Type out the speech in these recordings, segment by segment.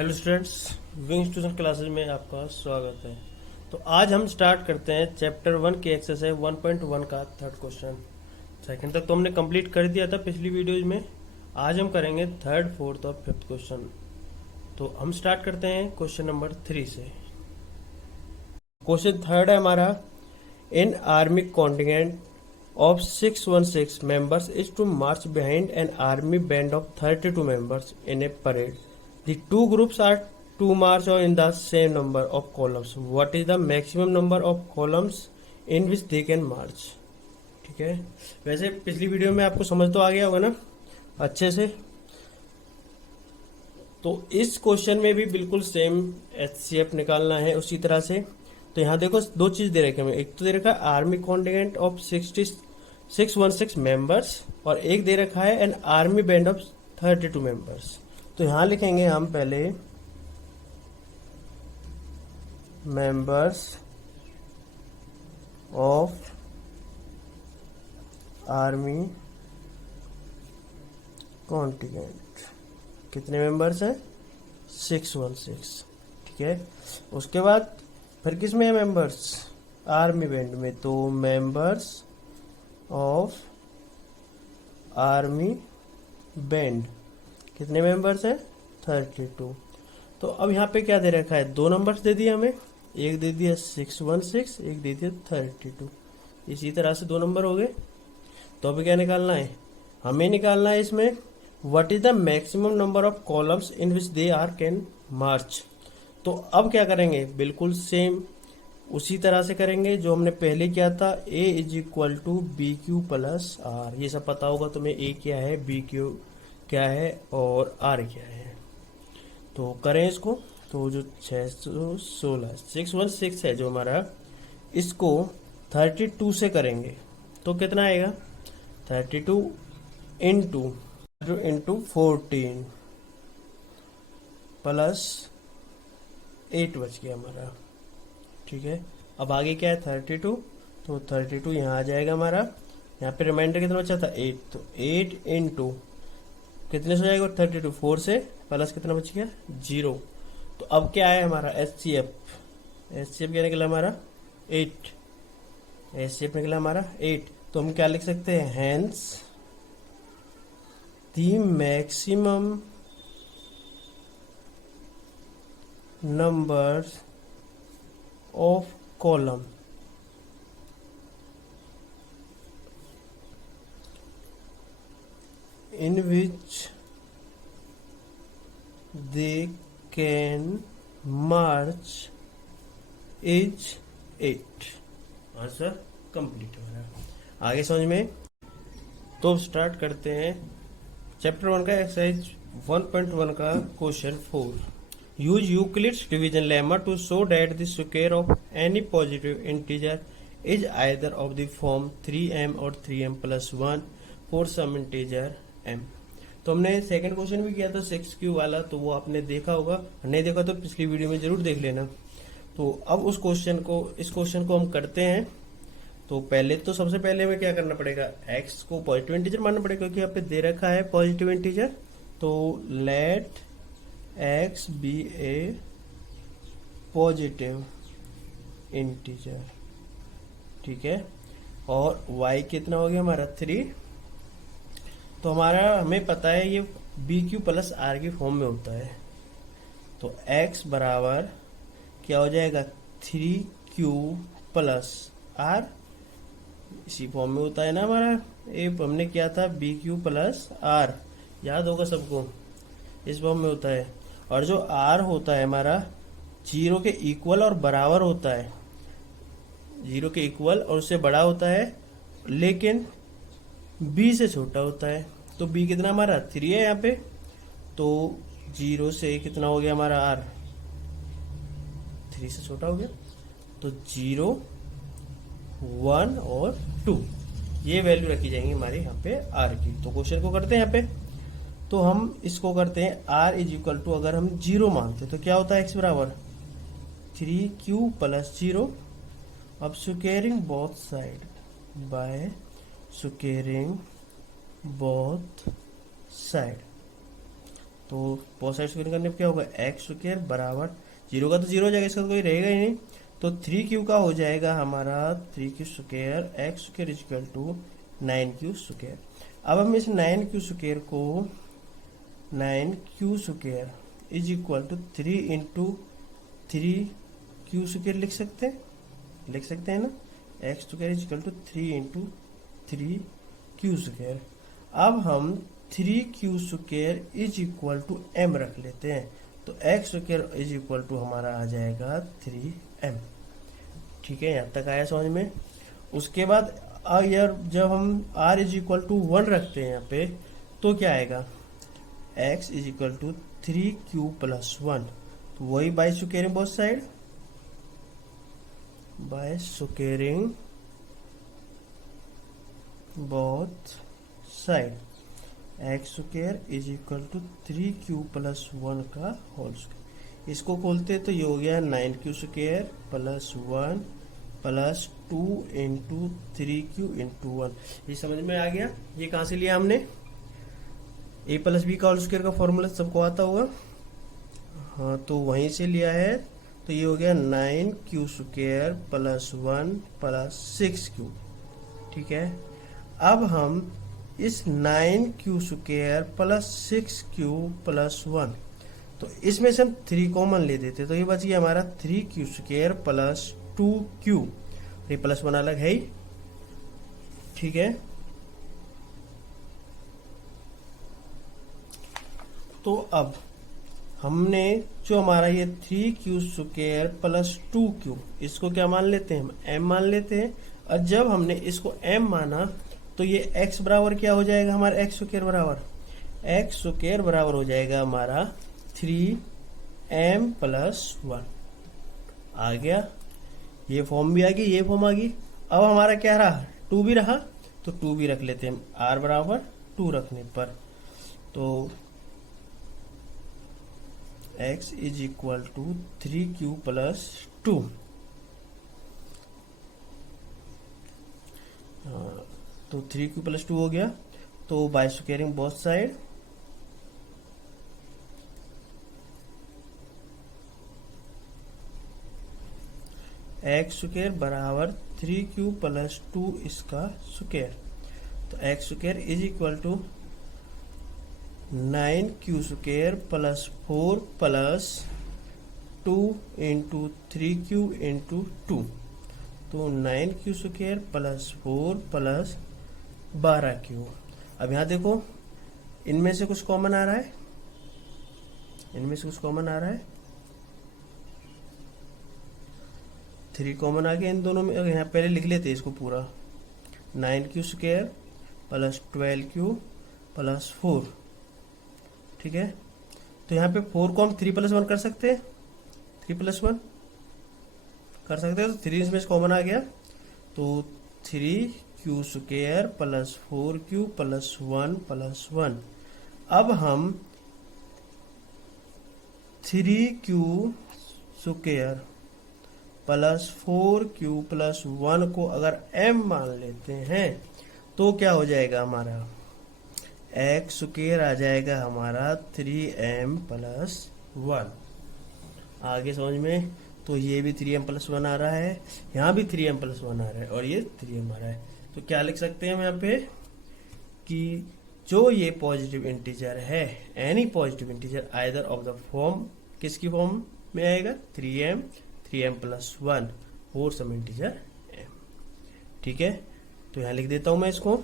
Hello students, wings tuition classes में आपका स्वागत है। तो आज हम स्टार्ट करते हैं चैप्टर 1 की एक्सरसाइज 1.1 का थर्ड क्वेश्चन। सेकंड तक तो हमने कंप्लीट कर दिया था पिछली वीडियोज में। आज हम करेंगे थर्ड, फोर्थ और फिफ्थ क्वेश्चन। तो हम स्टार्ट करते हैं क्वेश्चन नंबर 3 से। क्वेश्चन थर्ड है हमारा, इन army contingent of 616 members is to march behind an army band of 32 members in a parade. The two groups are to march in the same number of columns. What is the maximum number of columns in which they can march? ठीक है, वैसे पिछली video में आपको समझ तो आ गया होगा ना अच्छे से। तो इस क्वेश्चन में भी बिल्कुल सेम एचसीएफ निकालना है उसी तरह से। तो यहाँ देखो दो चीज दे रखे हैं, एक तो दे रखा है आर्मी कॉन्टिजेंट ऑफ 616 मेंबर्स और एक दे रखा है an army band of 32 members. तो यहां लिखेंगे हम पहले मेंबर्स ऑफ आर्मी कॉन्टिजेंट। कितने मेंबर्स हैं? 616। ठीक है, उसके बाद फिर किस में है मेंबर्स? आर्मी बैंड में। तो मेंबर्स ऑफ आर्मी बैंड कितने मेंबर्स हैं? 32। तो अब यहाँ पे क्या दे रखा है? दो नंबर्स दे दिए हमें, एक दे दिया 616, एक दे दिया 32। इसी तरह से दो नंबर हो गए। तो अभी क्या निकालना है? हमें निकालना है इसमें what is the maximum number of columns in which they are can march. तो अब क्या करेंगे? बिल्कुल सेम उसी तरह से करेंगे जो हमने पहले किया था। A is equal to B Q plus R. ये सब पता होगा तुम्हें, ए क्या है, बी क्यू क्या है और आर क्या है। तो करें इसको। तो जो 616 616 है जो हमारा, इसको 32 से करेंगे तो कितना आएगा? 32 इंटू 14 प्लस 8 बच गया हमारा। ठीक है, अब आगे क्या है? 32। तो 32 यहाँ आ जाएगा हमारा। यहाँ पे रिमाइंडर कितना बचा था? 8। तो 8 इंटू कितने से हो जाएगा? 32 4 से प्लस कितना बच गया? 0। तो अब क्या है हमारा? एचसीएफ। एचसीएफ क्या निकला हमारा? 8। एचसीएफ निकला हमारा 8। तो हम क्या लिख सकते हैं? Hence the maximum number of column in which they can march is 8। Answer complete हो रहा है। आगे समझ में। तो स्टार्ट करते हैं चैप्टर 1 का एक्सरसाइज 1.1 का question 4। Use Euclid's division lemma to show that the square of any positive integer is either of the form 3m or 3m plus 1 for some integer m। तो हमने सेकंड क्वेश्चन भी किया था 6q वाला, तो वो आपने देखा होगा, नहीं देखा तो पिछली वीडियो में जरूर देख लेना। तो अब इस क्वेश्चन को हम करते हैं। तो पहले तो सबसे पहले हमें क्या करना पड़ेगा? x को पॉजिटिव इंटीजर मानना पड़ेगा क्योंकि यहाँ पे दे रखा है पॉजिटिव इंटीजर। तो लेट x बी ए पॉजिटिव इंटीजर। ठीक है, और y कितना हो गया हमारा? 3। तो हमें पता है ये बी क्यू प्लस आर की फॉर्म में होता है। तो x बराबर क्या हो जाएगा? 3q plus are. इसी फॉर्म में होता है ना हमारा। ये हमने किया था बी क्यू प्लस आर, याद होगा सबको, इस फॉर्म में होता है। और जो r होता है हमारा 0 के इक्वल और बराबर होता है। 0 के इक्वल और उससे बड़ा होता है लेकिन b से छोटा होता है। तो b कितना हमारा? 3 है यहाँ पे। तो 0 से कितना हो गया हमारा? r 3 से छोटा हो गया। तो 0 1 और 2 ये वैल्यू रखी जाएंगी हमारे यहाँ पे r की। तो क्वेश्चन को करते हैं यहाँ पे। तो हम इसको करते हैं r इज इक्वल टू, अगर हम 0 मानते तो क्या होता है? x बराबर 3q प्लस 0। अब squaring both side bye squaring both side. तो बोथ साइड स्क्वायर करने पर क्या होगा, एक्स स्क्वायर बराबर, जीरो का तो जीरो हो जाएगा, इसका तो कोई रहेगा ही नहीं, तो 3 क्यू का हो जाएगा हमारा 3 q square x square is equal to 9 q square. अब हम इस 9 क्यू स्क्वायर को 9 q square is equal to 3 square लिख सकते हैं ना, x square is equal to 3 square. अब हम 3 इज इक्वल टू एम रख लेते हैं, तो x square is equal to हमारा आ जाएगा 3m। ठीक है, यहाँ तक आया समझ में। उसके बाद यार जब हम r इज इक्वल टू 1 रखते हैं यहाँ पे, तो क्या आएगा, x is equal to 3q plus 1, तो वही by squaring both side, by squaring both side, x square is equal to 3q plus 1 का होल स्क्वायर। इसको खोलते तो ये हो गया 9q square plus 1 plus 2 into 3q into 1। ये समझ में आ गया। ये कहाँ से लिया हमने, a प्लस बी का होल स्क्वायर का फॉर्मूला सबको आता होगा, हाँ तो वहीं से लिया है। तो ये हो गया 9q square plus 1 plus 6q। ठीक है, अब हम इस 9q square plus 6q plus 1, तो इसमें से हम 3 कॉमन ले देते, तो ये बच गया हमारा 3q स्क्वायर प्लस 2q, ये प्लस 1 अलग है ही। ठीक है, तो अब हमने जो हमारा ये 3q स्क्वायर प्लस 2q, इसको क्या मान लेते हैं, हम m मान लेते हैं। और जब हमने इसको m माना, तो ये x बराबर क्या हो जाएगा हमारा, x स्क्वायर बराबर हो जाएगा हमारा 3m प्लस 1। आ गया, ये फॉर्म भी आ गई, ये फॉर्म आ गई। अब हमारा क्या रहा, 2 भी रहा, तो 2 भी रख लेते हैं हम, r बराबर 2 रखने पर, तो x is equal to 3q plus 2। तो 3q प्लस 2 हो गया, तो by squaring both side, x square बराबर 3q प्लस 2 इसका स्क्वायर, तो x square is equal to 9q square plus 4 plus 2 into 3q into 2, तो 9q square plus 4 plus 12q। अब यहाँ देखो, इनमें से कुछ कॉमन आ रहा है, इनमें से कुछ कॉमन आ रहा है, 3 कॉमन आ गया इन दोनों में। यहाँ पहले लिख लेते इसको पूरा, 9q square plus 12q plus 4। ठीक है, तो यहाँ पे 4 को हम 3 प्लस 1 कर सकते हैं, 3 प्लस 1 कर सकते हैं, तो 3 इसमें से कॉमन आ गया, तो 3q square plus 4q plus 1 plus 1। अब हम 3q square plus 4q plus 1 को अगर m मान लेते हैं, तो क्या हो जाएगा हमारा, एक्स स्क्वायर आ जाएगा हमारा 3m प्लस 1। आगे समझ में, तो ये भी 3m प्लस 1 आ रहा है, यहाँ भी 3m प्लस 1 आ रहा है, और ये 3m आ रहा है। तो क्या लिख सकते हैं हम यहाँ पे, कि जो ये पॉजिटिव इंटीजर है, any positive integer either of the form, किसकी फॉर्म में आएगा, 3m प्लस 1 और सम इंटीजर m। ठीक है, तो यहाँ लिख देता हूं मैं इसको,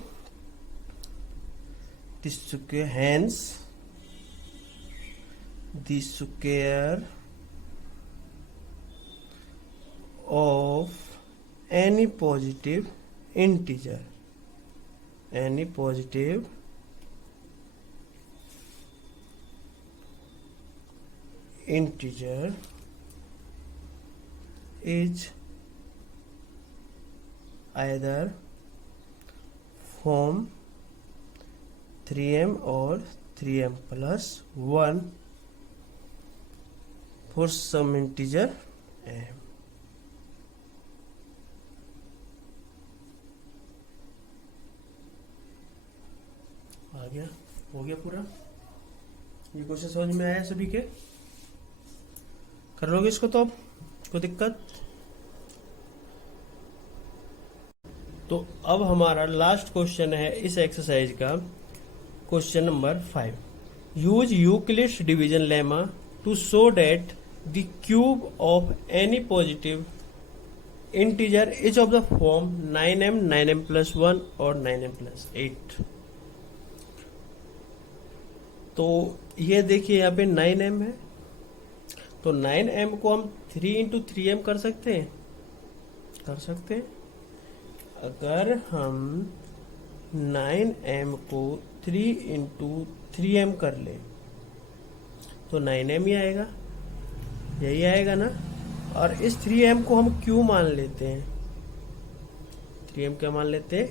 hence the square of any positive integer is either form 3m और 3m plus 1 for some integer m। आ गया, हो गया पूरा। ये क्वेश्चन समझ में आया सभी के? कर लोगे इसको तो अब कोई दिक्कत? तो अब हमारा लास्ट क्वेश्चन है इस एक्सरसाइज का, question number 5। Use Euclid's division lemma to show that the cube of any positive integer is of the form 9m 9m plus 1 और 9m plus 8। तो ये देखिए यहाँ पे 9m है, तो 9m को हम 3 into 3m कर सकते हैं, कर सकते हैं। अगर हम 9m को 3 into 3m कर ले तो 9m ही आएगा, यही आएगा ना। और इस 3m को हम q मान लेते हैं, 3m क्या मान लेते हैं?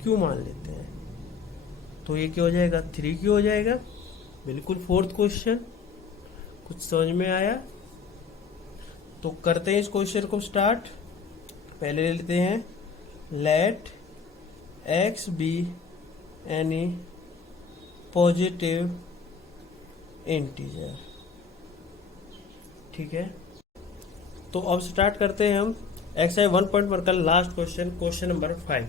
q मान लेते हैं। तो ये क्या हो जाएगा? 3q हो जाएगा। बिल्कुल फोर्थ क्वेश्चन। कुछ समझ में आया? तो करते हैं इस क्वेश्चन को स्टार्ट। पहले ले लेते हैं let x be any positive integer. ठीक है, तो अब स्टार्ट करते हैं हम एक्सरसाइज 1.1 का last question, question number 5।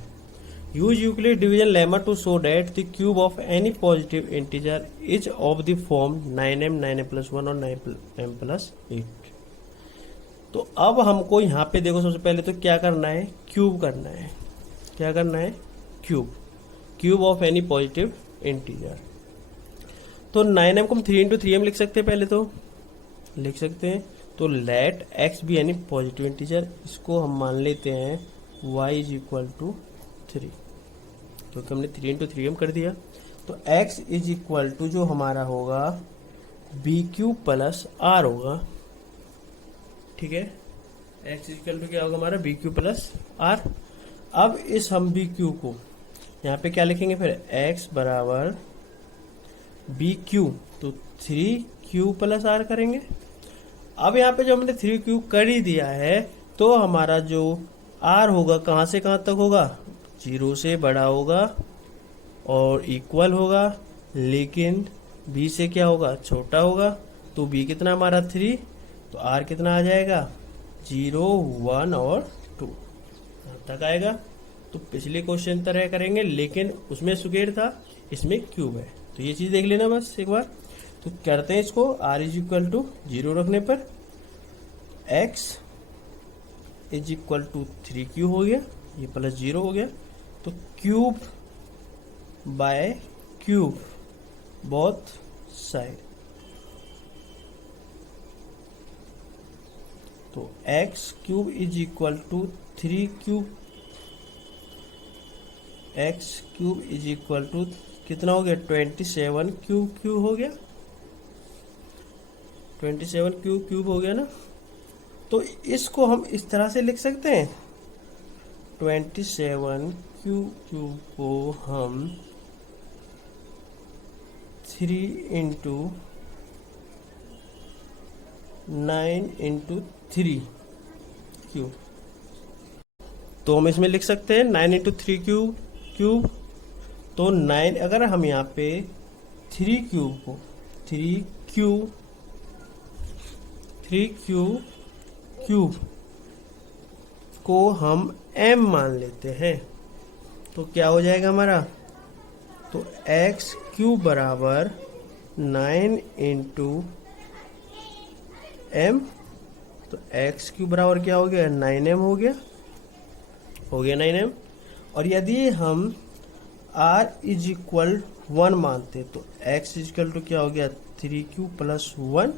Use Euclid division lemma to show that the cube of any positive integer is of the form 9m 9m plus 1 और 9m plus 8। तो अब हमको यहाँ पे देखो, सबसे पहले तो क्या करना है? क्यूब करना है। क्या करना है? Cube, cube of any positive integer. तो 9m को हम 3 into 3m लिख सकते हैं, पहले तो लिख सकते हैं। तो let x be any positive integer, इसको हम मान लेते हैं y इज इक्वल टू 3, क्योंकि हमने 3 into 3m कर दिया। तो x इज इक्वल टू जो हमारा होगा बी क्यू प्लस आर होगा। ठीक है, x इज इक्वल टू क्या होगा हमारा? B Q plus r. अब इस हम बी क्यू को यहाँ पे क्या लिखेंगे फिर? x बराबर बी क्यू, तो 3q प्लस आर करेंगे। अब यहाँ पे जो हमने 3q कर ही दिया है, तो हमारा जो r होगा कहाँ से कहाँ तक होगा? 0 से बड़ा होगा और इक्वल होगा, लेकिन b से क्या होगा? छोटा होगा। तो b कितना हमारा 3, तो r कितना आ जाएगा? 0 1 और 2 तक आएगा। तो पिछले क्वेश्चन तरह करेंगे, लेकिन उसमें स्क्वायर था, इसमें क्यूब है। तो ये चीज देख लेना बस एक बार। तो करते हैं इसको, r इज इक्वल टू 0 रखने पर x is equal to 3q हो गया, ये प्लस 0 हो गया। तो cube by cube both side, तो x cube is equal to 3q, x cube is equal to कितना हो गया? 27 क्यूब हो गया, 27 क्यूब हो गया ना। तो इसको हम इस तरह से लिख सकते हैं, 27 क्यूब को हम 3 into 9 into 3 क्यूब। तो हम इसमें लिख सकते हैं 9 into 3 क्यूब। तो 9, अगर हम यहाँ पे 3 क्यूब को हम m मान लेते हैं, तो क्या हो जाएगा हमारा? तो x क्यूब बराबर 9 into m, तो x क्यूब बराबर क्या हो गया? 9m हो गया 9m। और यदि हम r इज इक्वल 1 मानते, तो x इज इक्वल टू क्या हो गया? 3q plus 1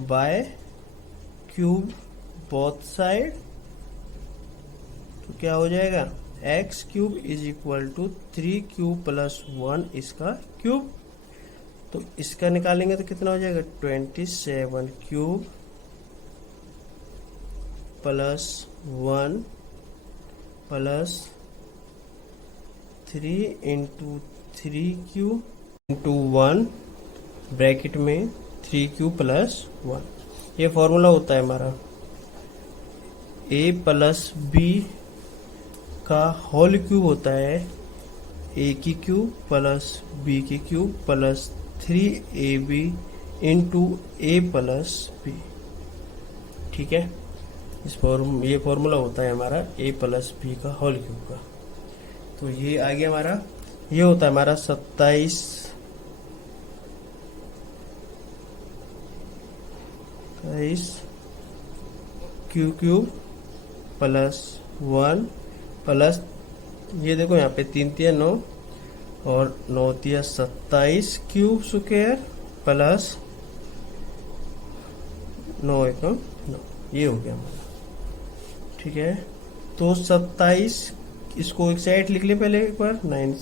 by cube both side. तो क्या हो जाएगा? x cube is equal to 3q plus 1 इसका क्यूब। तो इसका निकालेंगे तो कितना हो जाएगा? 27 cube plus 1 plus 3 into 3q into 1 bracket में 3q प्लस 1। ये फॉर्मूला होता है हमारा a प्लस b का होल क्यूब होता है a की क्यूब प्लस b की क्यूब प्लस 3ab इंटू ए प्लस बी। ठीक है, ये फॉर्मूला होता है हमारा ए प्लस बी का होल क्यूब का। तो ये आ गया हमारा, ये होता है हमारा 27 क्यू क्यूब प्लस 1 प्लस, ये देखो यहाँ पे 3 तिया 9 और 9 तिया 27 क्यूब स्क्वायर प्लस 9 1 9, ये हो गया हमारा। ठीक है, तो 27, इसको एक साइड लिख ले पहले एक बार, 9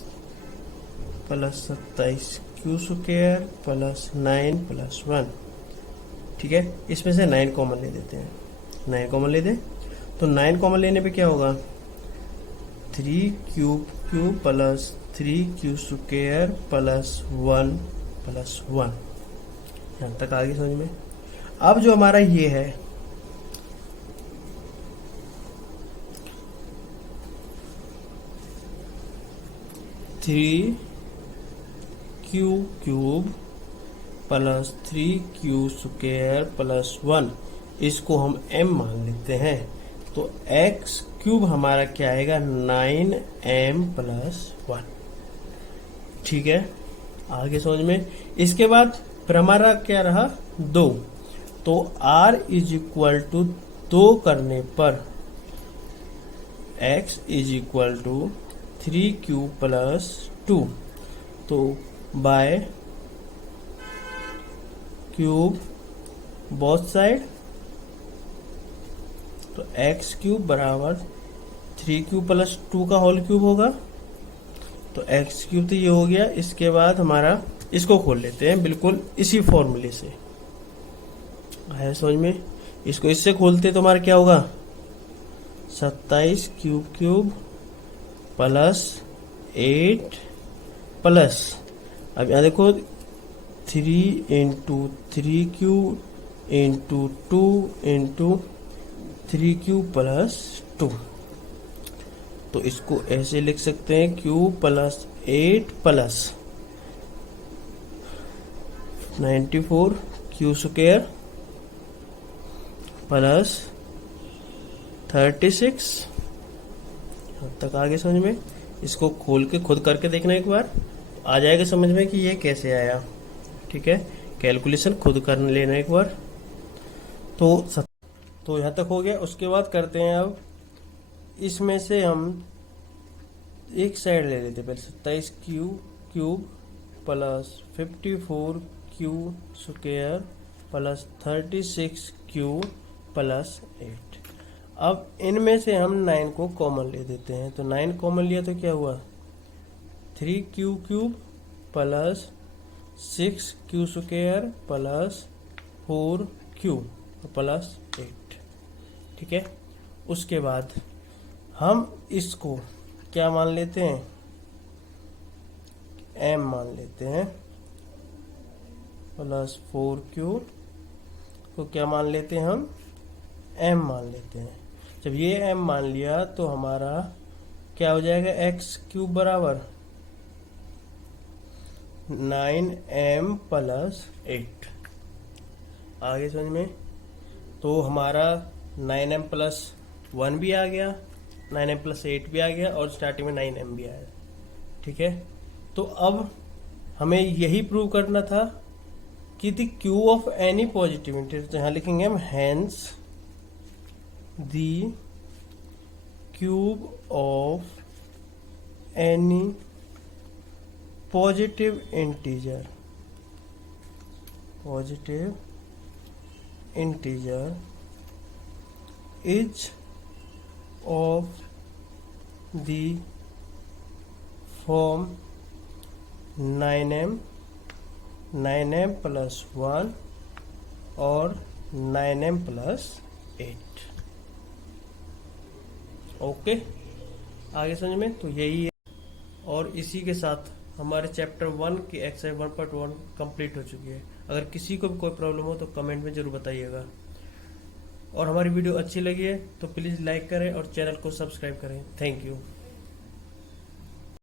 plus 27 Q square plus 9 plus 1। ठीक है, इसमें से 9 कॉमन ले देते हैं, 9 कॉमन ले दे, तो 9 कॉमन लेने पे क्या होगा, 3 cube cube plus 3 q square plus 1 plus 1। यहाँ तक आगे समझ में। अब जो हमारा ये है, three Q cube plus 3 q square plus 1, इसको हम m मान लेते हैं। तो x क्यूब हमारा क्या आएगा, 9m प्लस 1। ठीक है, आगे समझ में। इसके बाद फिर हमारा क्या रहा, 2, तो r इज इक्वल टू 2 करने पर x is equal to 3q plus 2, तो बाय क्यूब बोथ साइड, तो एक्स क्यूब बराबर 3q प्लस 2 का होल क्यूब होगा। तो एक्स क्यूब तो ये हो गया। इसके बाद हमारा इसको खोल लेते हैं बिल्कुल इसी फॉर्मूले से, है समझ में। इसको इससे खोलते तो हमारा क्या होगा, 27 क्यूब क्यूब प्लस 8 प्लस, अब यहाँ देखो 3 into 3q into 2 into 3q plus 2। तो इसको ऐसे लिख सकते हैं, q plus 8 plus 94 Q square plus 36। अब तक आगे समझ में। इसको खोल के खुद करके देखना एक बार, आ जाएगा समझ में कि ये कैसे आया। ठीक है, कैलकुलेशन खुद कर लेना एक बार। तो यहाँ तक हो गया। उसके बाद करते हैं, अब इसमें से हम एक साइड ले लेते हैं पहले, 27 Q cube plus 54 Q square plus 36 Q plus 8। अब इनमें से हम 9 को कॉमन ले देते हैं, तो 9 कॉमन लिया तो क्या हुआ, 3q cube plus 6q square plus 4q plus 8। ठीक है, उसके बाद हम इसको क्या मान लेते हैं, m मान लेते हैं, प्लस 4q को क्या मान लेते हैं हम, m मान लेते हैं। जब ये m मान लिया तो हमारा क्या हो जाएगा, x क्यूब बराबर 9m प्लस 8। आगे समझ में। तो हमारा 9m प्लस 1 भी आ गया, 9m प्लस 8 भी आ गया और स्टार्टिंग में 9m भी आया। ठीक है, तो अब हमें यही प्रूव करना था कि the cube of any positive integer, तो यहाँ लिखेंगे हम hence the cube of any positive integer is of the form 9m plus 1 और 9m प्लस 8। ओके, आगे समझ में। तो यही है, और इसी के साथ हमारे चैप्टर 1 की एक्सरसाइज 1.1 कंप्लीट हो चुकी है। अगर किसी को भी कोई प्रॉब्लम हो तो कमेंट में जरूर बताइएगा, और हमारी वीडियो अच्छी लगी है तो प्लीज़ लाइक करें और चैनल को सब्सक्राइब करें। Thank you.